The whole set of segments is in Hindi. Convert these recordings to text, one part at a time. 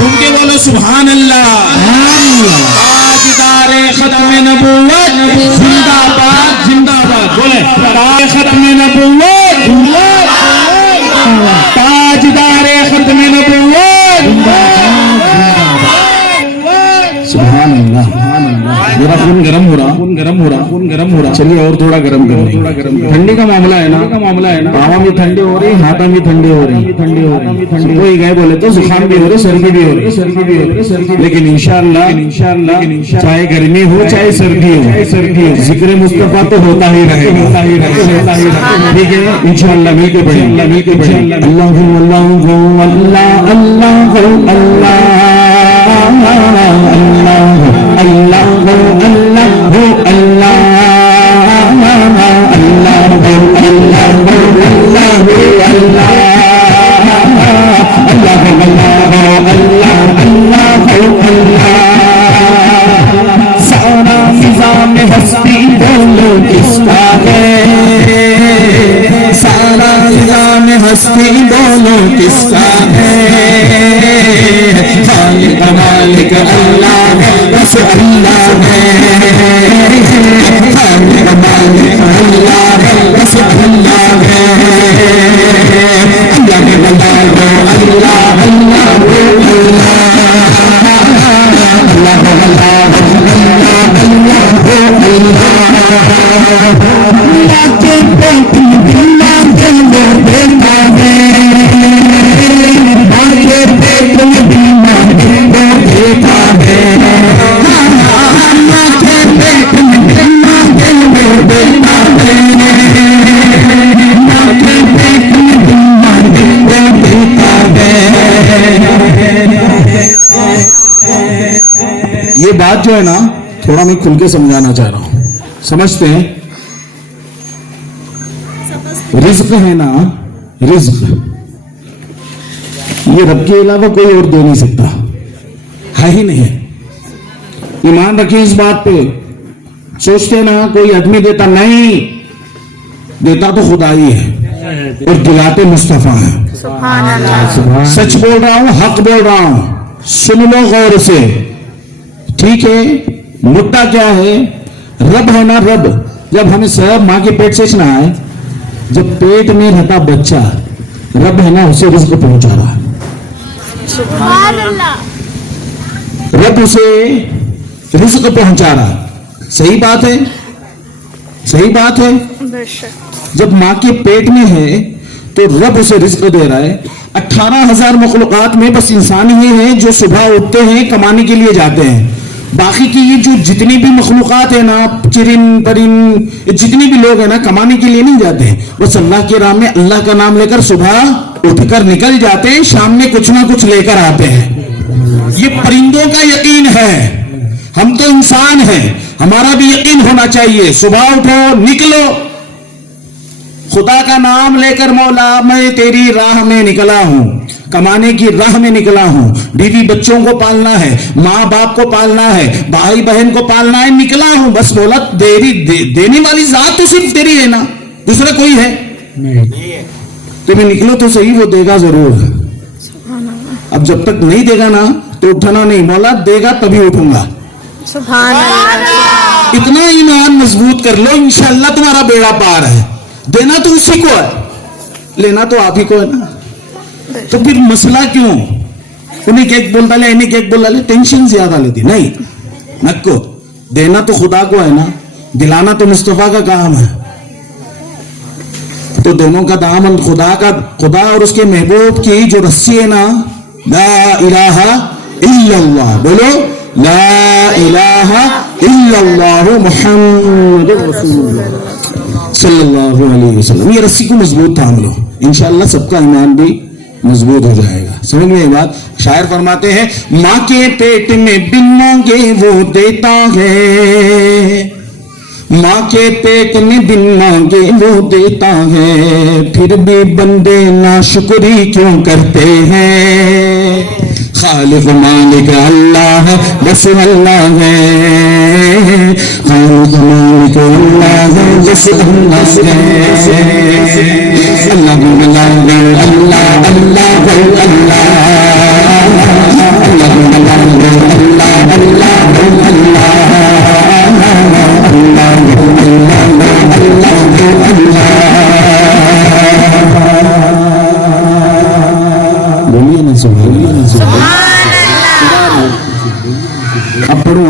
झूम के बोलो सुभान अल्लाह। ताजदारे खत्म नबूवत जिंदाबाद जिंदाबाद, बोले खत्म नबूवत, ताजदारे खत्म नबूवत। सुभान अल्लाह। मेरा खून गरम हो रहा, गरम हो रहा। चलिए और थोड़ा गरम कर, ठंडी का मामला है ना, हवा भी ठंडी हो रही, हाथा भी ठंडी हो रही। कोई गए बोले तो जुकाम भी हो रही, सर्दी भी हो रही, लेकिन इंशाअल्लाह चाहे गर्मी हो चाहे सर्दी हो, जिक्र मुस्तफा तो होता ही रहेगा। ठीक है, इंशाअल्लाह मिलके पढ़ेंगे। अल्लाह अल्लाह अल्लाह अल्लाह सारा निजाम हस्ती बोलो किसका है, सारा निजाम हस्ती बोलो किसका है। खालिक मालिक अल्लाह है, बस अल्लाह है। खालिक मालिक अल्लाह है, बस अल्लाह है। अल्लाह अल्लाह अल्लाह ये बात जो है ना, थोड़ा मैं खुल के समझाना चाह रहा हूं। समझते हैं, रिज्क है ना, रिज्क ये रब के अलावा कोई और दे नहीं सकता, है ही नहीं है। ईमान रखिए इस बात पे। सोचते ना कोई आदमी देता, नहीं, देता तो खुदा ही है और दिलाते मुस्तफा है। सच बोल रहा हूं, हक बोल रहा हूं, सुन लो गौर से। ठीक है, मुद्दा क्या है? रब है ना, रब। जब हमें सब मां के पेट से ना आए, जब पेट में रहता बच्चा, रब है ना उसे रिज्क पहुंचा रहा। रब उसे रिज्क पहुंचा रहा। सही बात है, सही बात है। जब मां के पेट में है तो रब उसे रिज्क दे रहा है। 18,000 मखलूकात में बस इंसान ही है जो सुबह उठते हैं, कमाने के लिए जाते हैं। बाकी की ये जो जितनी भी मखलूकात है ना, चिरिन परिन, जितने भी लोग हैं ना, कमाने के लिए नहीं जाते हैं। बस अल्लाह के राह में अल्लाह का नाम लेकर सुबह उठकर निकल जाते हैं, शाम में कुछ ना कुछ लेकर आते हैं। ये परिंदों का यकीन है। हम तो इंसान हैं, हमारा भी यकीन होना चाहिए। सुबह उठो, निकलो, खुदा का नाम लेकर, मौला मैं तेरी राह में निकला हूं, कमाने की राह में निकला हूं, बीवी बच्चों को पालना है, माँ बाप को पालना है, भाई बहन को पालना है, निकला हूं। बस बोला देने वाली जात तो सिर्फ तेरी है ना, दूसरा कोई है नहीं। तुम्हें निकलो तो सही, वो देगा जरूर। अब जब तक नहीं देगा ना तो उठना नहीं, मौला देगा तभी उठूंगा। इतना ईमान मजबूत कर लो, इंशाअल्लाह तुम्हारा बेड़ा पार है। देना तो उसी को है, लेना तो आप ही को है ना। तो फिर मसला क्यों? उन्हें केक बोल डाले, इन्हें केक बोल डाले, टेंशन ज्यादा लेती नहीं। नक्को देना तो खुदा को है ना, दिलाना तो मुस्तफा का काम है। तो दोनों का दामन खुदा का, खुदा और उसके महबूब की जो रस्सी है ना, ला इलाहा इल्लल्लाह, बोलो ला इलाहा इल्लल्लाह मुहम्मदुर रसूलुल्लाह सल्लल्लाहु अलैहि वसल्लम। ये रस्सी को मजबूत थाम लो, इंशाअल्लाह सबका ईमान भी मजबूत हो जाएगा। समझ में ये बात? शायर फरमाते हैं, माँ के पेट में बिन मांगे वो देता है, माँ के पेट में बिन मांगे वो देता है, फिर भी बंदे नाशुक्री क्यों करते हैं। खालिक मालिक अल्लाह है, बस अल्लाह है। खालिक मालिक अल्लाह है, बस अल्लाह है। अल्लाह अल्लाह अल्लाह अल्लाह अल्लाह बोलिए ना सुभान अब पढ़ो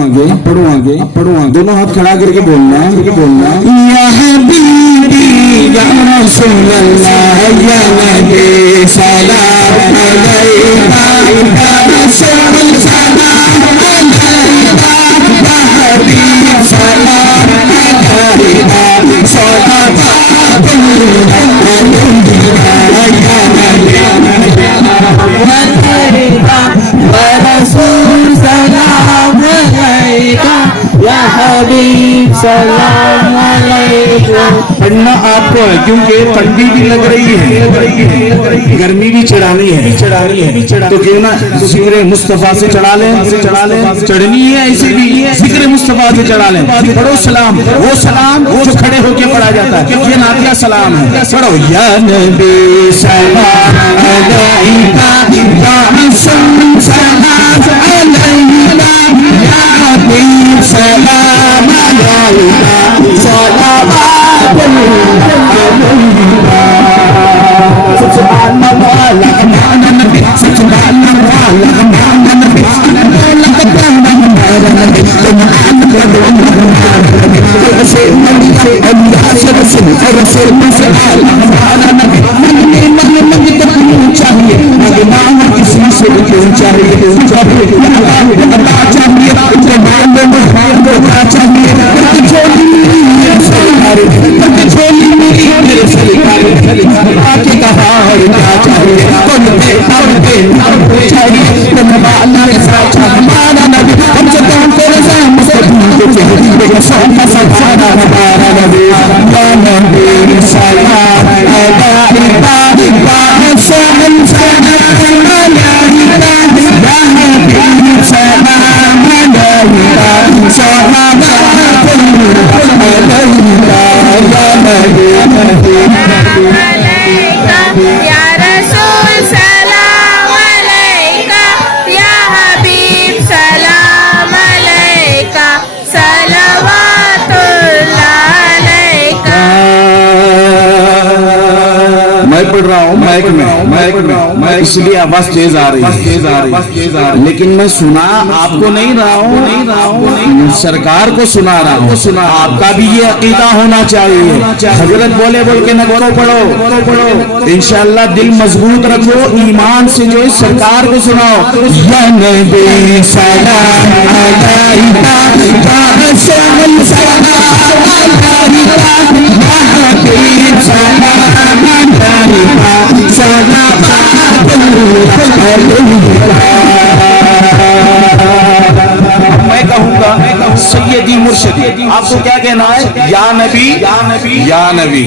आगे दोनों हाथ खड़ा करके बोलना या हबीबी या रसूलल्लाह या नबी सलाम अलैका या रसूल सलाम अलैका या हबीब सलाम अलैका सलावतुल्लाह या नबी रसूल सलाम अलैका या हबीब सलाम अलैका। पढ़ना आपको है क्योंकि ठंडी भी लग रही है, गर्मी भी चढ़ानी है, तो क्यों ना जिक्र मुस्तफा से चढ़ा ले, चढ़नी है ऐसे भी जिक्र मुस्तफा से चढ़ा ले। पढ़ो सलाम, वो सलाम जो खड़े होके पढ़ा जाता है, ये नातिया सलाम है। पढ़ो या नबी सलाम अलैका या रसूल सलाम अलैका या हबीब सलाम अलैका पढ़ रहा हूँ माइक में इसलिए आवाज तेज आ रही है, लेकिन मैं सुना आपको नहीं रहा हूँ, सरकार को सुना रहा हूँ। आपका भी ये अकीदा होना चाहिए। हजरत बोले बोल के न पढ़ो इंशाअल्लाह दिल मजबूत रखो, ईमान से जो है सरकार को सुनाओ। या नबी सलाम अलैका या रसूल सलाम अलैका या हबीब सलाम मैं कहूँगा सैयदी मुर्शिदी, आपको क्या कहना है? या नबी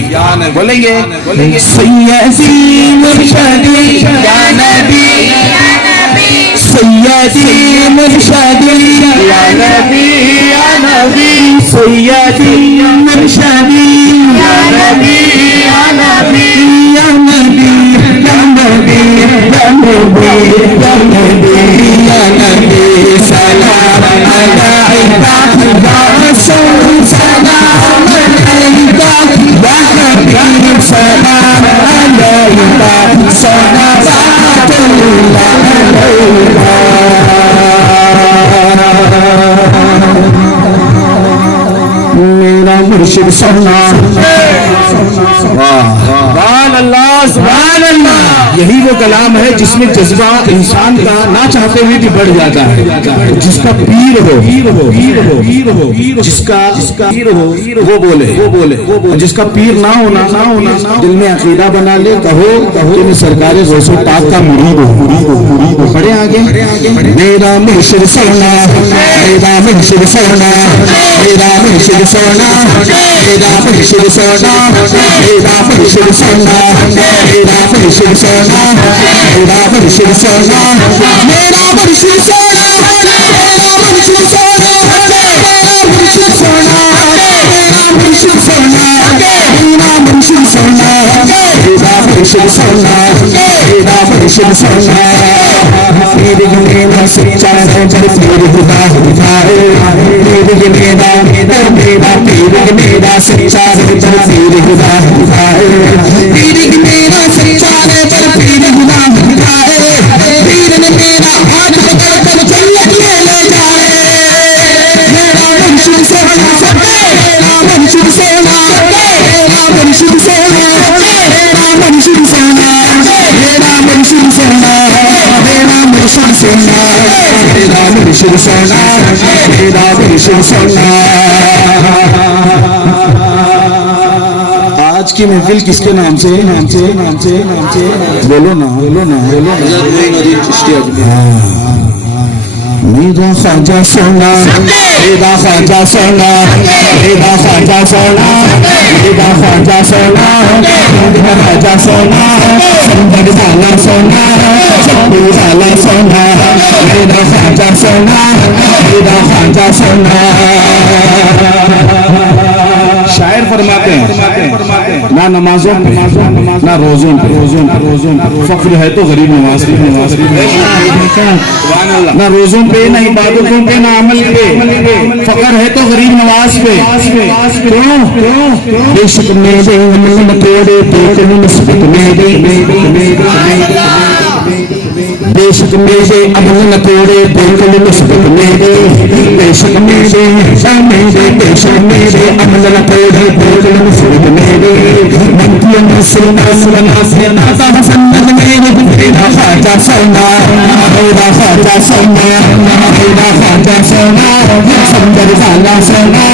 बोलेंगे सैयदी मुर्शिदी या नबी सैयदी मुर्शिदी या नबी सैयदी मुर्शिदी या नबी सलाम अलैका या रसूल सलाम अलैका या हबीब सलाम अलैका सलावतुल्लाह अलैका। मेरा मुर्शिद सोना सुभान अल्लाह, यही वो कलाम है जिसमें जज्बा इंसान का ना चाहते हुए भी बढ़ जाता है। जिसका पीर हो जिसका पीर हो वो बोले, जिसका पीर ना होना दिल में अकीदा बना ले, कहो मैं सरकार गौसो पाक का मुरीद हो। पढ़े आगे मेरा मुर्शिद सोना मेरा मुर्शिद सोना मेरा मुर्शिद सोना मेरा मुर्शिद सोना मेरा मुर्शिद सोना मेरा मुर्शिद सोना मेरा मुर्शिद सोना मेरा मुर्शिद सोना मेरा मुर्शिद सोना मेरा मुर्शिद सोना मेरा मुर्शिद सोना मेरा मुर्शिद सोना मेरा मुर्शिद सोना मेरा मुर्शिद सोना मेरे मेरा सच्चा है जब मेरे खुदा दिखाए मेरे मेरा मेरा सच्चा है जब मेरे खुदा दिखाए मेरा सच्चा है जब मेरे खुदा दिखाए मेरा मुर्शिद सोना, मेरा मुर्शिद सोना। आज की महफिल किसके नाम से बोलो ना। मेरा ख्वाजा सोना, मेरा ख्वाजा सोना, मेरा ख्वाजा सोना, मेरा ख्वाजा सोना, मेरा ख्वाजा सोना, संदर वाला सोना, चप्पू वाला सोना, मेरा ख्वाजा सोना, मेरा ख्वाजा सोना। शायर फरमाते हैं ना नमाजों पे ना रोजों पे, फख्र है तो गरीब नवाज ना रोजों पे ना इबादतों पे ना अमल पे, फख्र है तो गरीब नवाज पे। क्यों? बेशक मेरे अमल न तोड़े तेरे निस्बत मेरी, बेशक मेरे अमल न तोड़े तेरे निस्बत मेरी, बेशक मेरे बेशक मेरे अमल न तोड़े तेरे निस्बत मेरी। मंतियन सुना सुना सुना हसन मेरे, मेरा ख्वाजा सोना, मेरा ख्वाजा सोना, मेरा ख्वाजा सोना, संदर वाला सोना,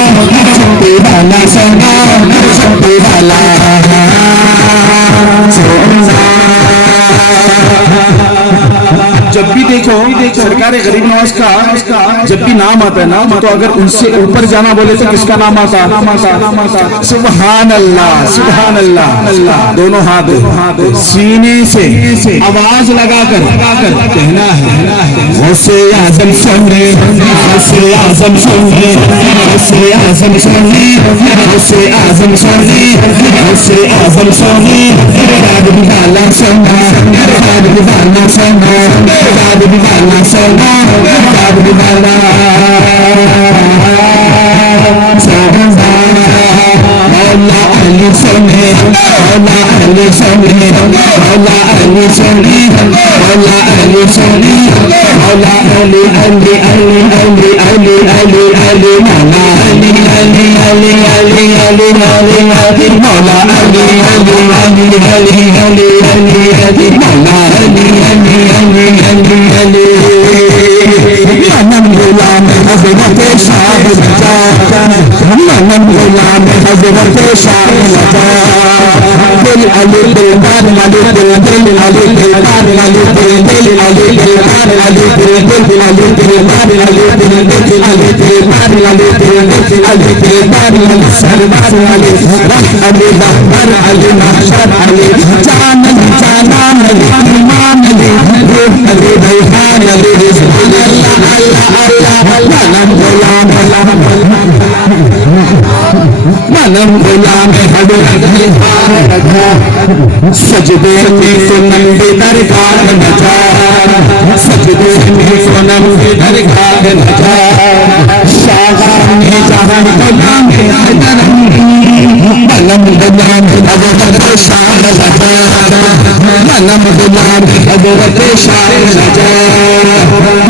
चप्पू वाला सोना, चप्पू वाला सोना। जब भी देखो सरकार गरीब नवाज का जब भी नाम आता है ना, तो अगर उनसे ऊपर जाना बोले तो किसका नाम आता? सुभान अल्लाह, सुभान अल्लाह। दोनों हाथ सीने से आवाज लगाकर कहना है, गौसे आजम सुने, गौसे आजम सुने, गौसे आजम सुने, गौसे आजम सुने, गौसे आजम सुने, राबी वाला सोना, राबी वाला सोना, राबी वाला सोना, राबी वाला सोना। मौला अली सोने, मौला अली सोने, मौला अली सोने, मौला अली सोने, मौला अली अली अली अली अली अली अली मौला अली अली अली अली अली अली अली मौला अली अली अली अली अली अली अली मौला अली अली अली अली अली। मनम गुलाम हज़रत शाह नजा, मनम गुलाम हज़रत शाह नजा। दिल अली दिलदार अली दिल दिल अली दिलदार अली दिल दिल अली दिलदार अली दिल दिल अली दिलदार अली दिल दिल अली दिलदार अली दिल दिल अली दिलदार अली सरदार अली रह अली रहबर अली महशर अली जान अली जानान अली ईमान अली रूह अली रिहान अली रिज़वान अल्लाह अल्लाह अल्लाह मनम गुलाम मनम गुलाम हज़रत सजदे में सुनम दरगाह नजा, सजदे में सुनम दरगाह नजा। शागान में जहां गुलाम हैदर, मनम गुलाम हज़रत शाह नजा, मनम गुलाम हज़रत शाह नजा।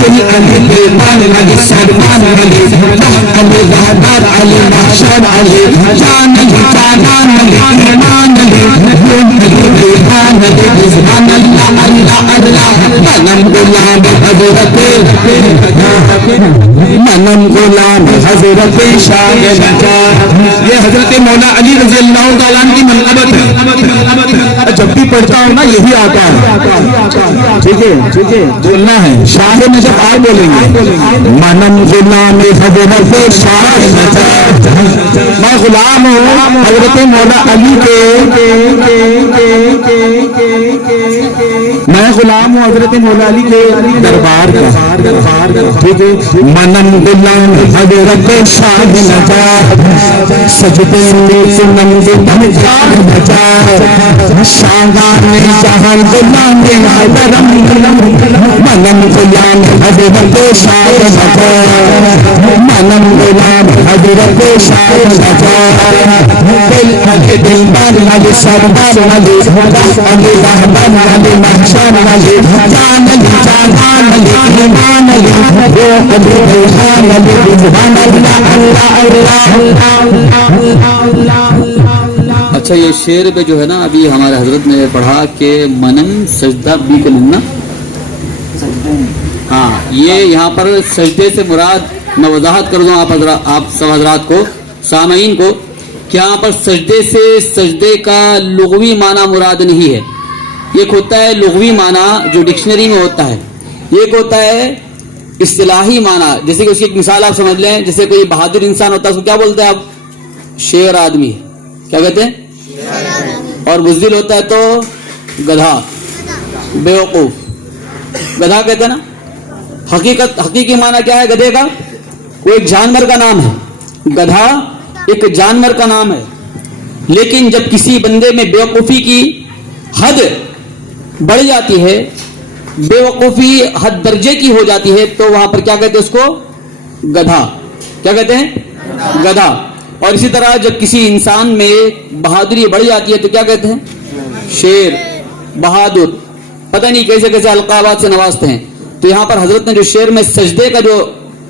दिल अली दिलदार अली सरदार अली अली रहबर अली महशर अली जान अली जानान अली ईमान अली रूह अली रिहान अली रिज़वान अल्लाह अल्लाह अल्लाह मनम गुलाम हज़रत मनम गुलाम हज़रत शाह नजा। ये हज़रत मौला अली रज़ी अल्लाह तआला की मनक़बत है। जब भी पढ़ता हूँ ना यही आता है, ठीक है बोलना है। शाह नजा आप बोलेंगे, मनम गुलाम हज़रत शाह नजा। मैं गुलाम हूँ हज़रत मौला अली के, मैं गुलाम हूँ हज़रत मौला अली के दरबार का, ठीक है। मनम गुलाम हज़रत शाह नजा, सजदे में सुनम दरगाह नजा। शागान में जहां गुलाम हैदरम, मनम गुलाम हज़रत शाह नजा, मनम गुलाम हज़रत शाह नजा। दिल अली दिलदार अली सरदार अली अली रहबर अली महशर अली जान अली जानान अली ईमान अली रूह अली रिहान अली रिज़वान अल्लाह अल्लाह अल्लाह। अच्छा, ये शेर पे जो है ना अभी हमारे हजरत ने पढ़ा कि मनम सजदा भी कलना, हाँ हाँ, ये यहाँ पर सजदे से मुराद मैं वजाहत कर दूं आप सब हजरात को, सामईन को, कि यहाँ पर सजदे से सजदे का लुग़वी माना मुराद नहीं है। एक होता है लुग़वी माना जो डिक्शनरी में होता है, एक होता है इस्तिलाही माना। जैसे कि उसकी एक मिसाल आप समझ लें, जैसे कोई बहादुर इंसान होता है उसको क्या बोलते हैं आप? शेर आदमी। क्या कहते हैं? और बुज़दिल होता है तो गधा, बेवकूफ, गधा कहते हैं ना। हकीकी माना क्या है गधे का? वो एक जानवर का नाम है। गधा एक जानवर का नाम है। लेकिन जब किसी बंदे में बेवकूफी की हद बढ़ जाती है, बेवकूफी हद दर्जे की हो जाती है, तो वहां पर क्या कहते हैं उसको? गधा। क्या कहते हैं? गधा। और इसी तरह जब किसी इंसान में बहादुरी बढ़ जाती है तो क्या कहते हैं? शेर, बहादुर, पता नहीं कैसे कैसे अलकाबात से नवाजते हैं। तो यहां पर हजरत ने जो शेर में सजदे का जो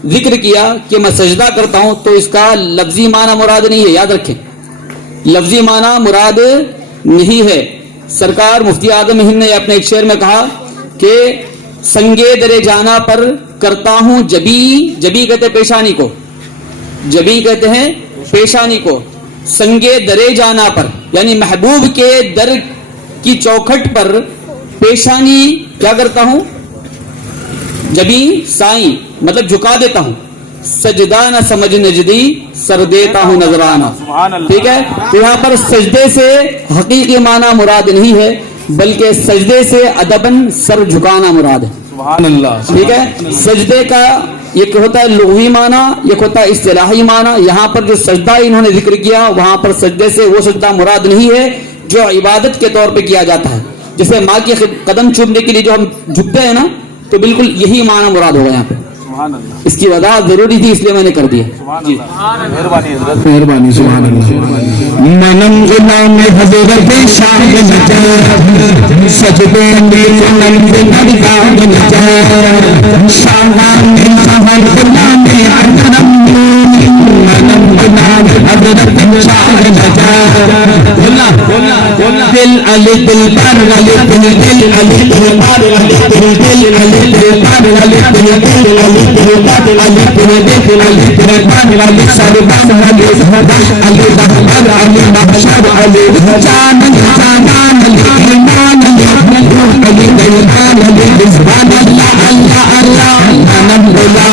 जिक्र किया कि मैं सजदा करता हूं, तो इसका लफ्जी माना मुराद नहीं है, याद रखें, लफ्जी माना मुराद नहीं है। सरकार मुफ्ती आजम हिंद ने अपने एक शेर में कहा कि संगे दरे जाना पर करता हूं जबी, जबी कहते हैं पेशानी को, जबी कहते हैं पेशानी को, संगे दरे जाना पर यानी महबूब के दर की चौखट पर पेशानी क्या करता हूं? जबी साई मतलब झुका देता हूं। सजदा न समझ नजदी सर देता हूं नजराना। ठीक है, तो यहां पर सजदे से हकीकी माना मुराद नहीं है, बल्कि सजदे से अदबन सर झुकाना मुराद है। सुभान अल्लाह। ठीक है, सजदे का एक होता है लुग़वी माना, एक होता है इस्तिलाही माना। यहां पर जो सजदा इन्होंने जिक्र किया, वहां पर सजदे से वो सजदा मुराद नहीं है जो इबादत के तौर पे किया जाता है। जैसे माँ के कदम चूमने के लिए जो हम झुकते हैं ना, तो बिल्कुल यही माना मुराद होगा यहाँ पे। इसकी वजह जरूरी थी इसलिए मैंने कर दिया। मेहरबानी। सुभान अल्लाह। मनम गुलाम हज़रत शाह नजा, सजदे में मनम गुलाम नजा, शाहान शाह गुलाम अकरम, मनम गुलाम हज़रत शाह नजा। बोलना बोलना बोलना। दिल अली दिल पर अली दिल दिल अली दिल पर अली दिल दिल अली दिल पर अली दिल दिल अली दिल पर अली दिल दिल अली दिल पर अली सरबत अली हदश अली रहबर अली महशर अली जान जान अली ईमान अली अली दीवान अली सुभान अल्लाह अल्लाह अल्लाह। मनम गुलाम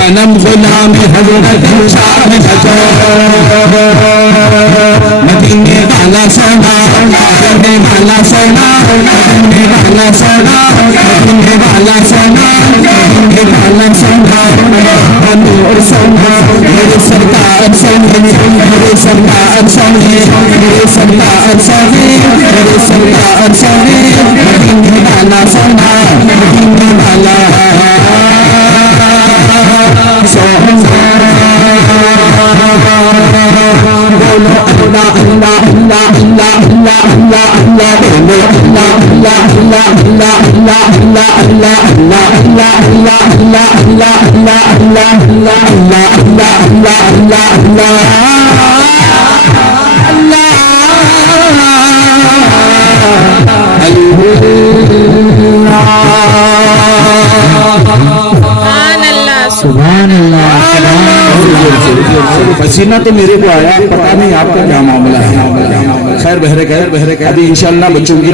मनम गुलाम हज़रत शाह नजा, मदीने वाला सोना, मदीने वाला सोना, मदीने वाला सोना, मदीने वाला सोना, मदीने वाला सोना, नूर सोना, मेरे सरकार सोने, मेरे सरकार सोने, मेरे सरकार सोने, मेरे सरकार सोने, मदीने वाला सोना, मदीने वाला बोलो अल्लाह अल्लाह अल्लाह अल्लाह अल्लाह अल्लाह अल्लाह, बोलो अल्लाह अल्लाह अल्लाह अल्लाह अल्लाह अल्लाह अल्लाह अल्लाह अल्लाह अल्लाह अल्लाह अल्लाह अल्लाह अल्लाह अल्लाह अल्लाह अल्लाह सुभान अल्लाह। पसीना तो मेरे को आया, पता नहीं आपका क्या मामला है। खैर बहरे अभी इंशाअल्लाह बच्चों की